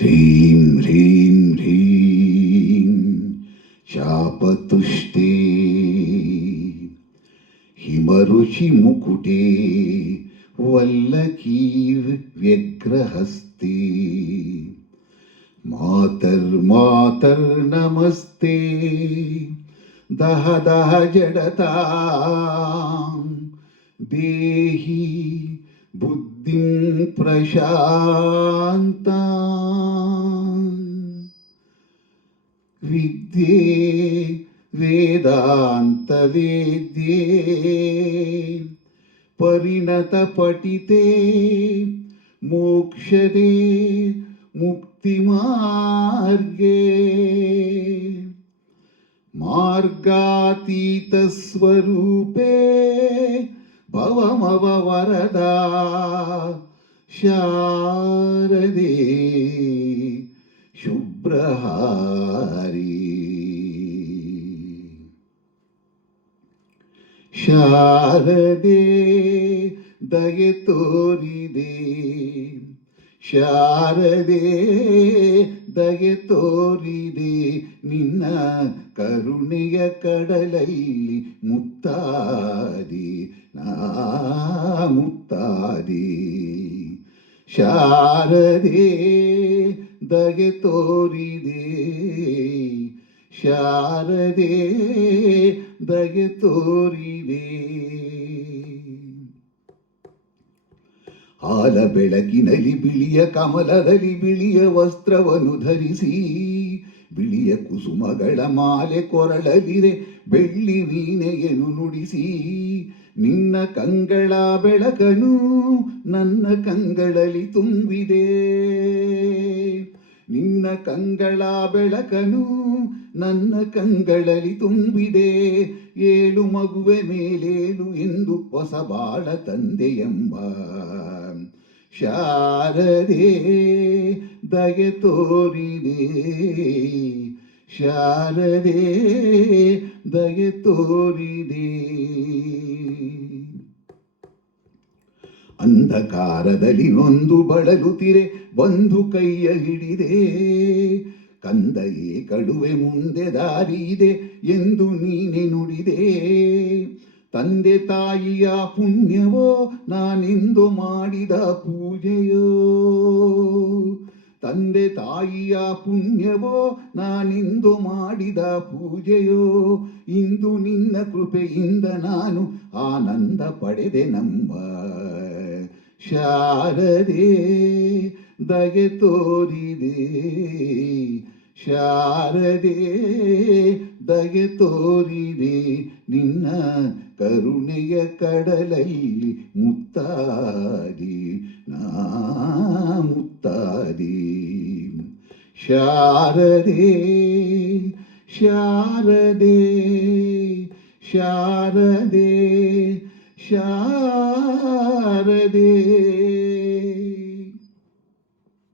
ह्रीं ह्रीं ह्रीं शापतुष्टे हिमऋषिमुकुटे वल्लकी व्यग्रहस्ते मातर्मातर्नमस्ते दह दह जडतां देहि बुद्धिं प्रशान्तां विद्ये वेदान्तवेद्ये परिणतपठिते मोक्षदे मुक्तिमार्गे मार्गातीतस्वरूपे भवमववरदा शारदे शुभ्रहारी ಶಾರದೆ ದಯೆ ತೋರಿದೆ ಶಾರದೆ ದಯೆ ತೋರಿದೆ ನಿನ್ನ ಕರುಣೆಯ ಕಡಲಲ್ಲಿ ಮುತ್ತಾದಿ ನಾ ಮುತ್ತಾದಿ ಶಾರದೆ ದಯೆ ತೋರಿದೆ ಶಾರದೆ ದಯೆ ತೋರಿದೆ ಹಾಲ ಬೆಳಕಿನಲ್ಲಿ ಬಿಳಿಯ ಕಮಲದಲ್ಲಿ ಬಿಳಿಯ ವಸ್ತ್ರವನ್ನು ಧರಿಸಿ ಬಿಳಿಯ ಕುಸುಮಗಳ ಮಾಲೆ ಕೊರಳಲಿರೆ ಬೆಳ್ಳಿ ವೀಣೆಯನ್ನು ನುಡಿಸಿ ನಿನ್ನ ಕಂಗಳ ಬೆಳಕನು ನನ್ನ ಕಂಗಳಲ್ಲಿ ತುಂಬಿದೆ ನಿನ್ನ ಕಂಗಳ ಬೆಳಕನು ನನ್ನ ಕಂಗಳಲ್ಲಿ ತುಂಬಿದೆ ಏಳು ಮಗುವೆ ಮೇಲೇಳು ಎಂದು ಹೊಸ ಬಾಳ ತಂದೆ ಎಂಬ ಶಾರದೆ ದಯೆ ತೋರಿದೆ ಶಾರದೆ ದಯೆ ತೋರಿದೆ ಅಂಧಕಾರದಲ್ಲಿ ನೊಂದು ಬಳಲುತ್ತಿರೆ ಬಂದು ಕೈಯ ಹಿಡಿದೆ ಕಂದಯೇ ಕಡುವೆ ಮುಂದೆ ದಾರಿದೆ ಎಂದು ನೀನೆ ನುಡಿದೆ ತಂದೆ ತಾಯಿಯ ಪುಣ್ಯವೋ ನಾನೆಂದು ಮಾಡಿದ ಪೂಜೆಯೋ ತಂದೆ ತಾಯಿಯ ಪುಣ್ಯವೋ ನಾನೆಂದು ಮಾಡಿದ ಪೂಜೆಯೋ ಇಂದು ನಿನ್ನ ಕೃಪೆಯಿಂದ ನಾನು ಆನಂದ ಪಡೆದೆ ನಂಬ ಶಾರದೆ ದಯೆ ತೋರಿದೆ ಶಾರದೆ ದಯೆ ತೋರಿದೆ ನಿನ್ನ ಕರುಣೆಯ ಕಡಲಲ್ಲಿ ಮುತ್ತಾದಿ ನಾ ಮುತ್ತಾದಿ ಶಾರದೆ ಶಾರದೆ ಶಾರದೆ ಶಾರದೆ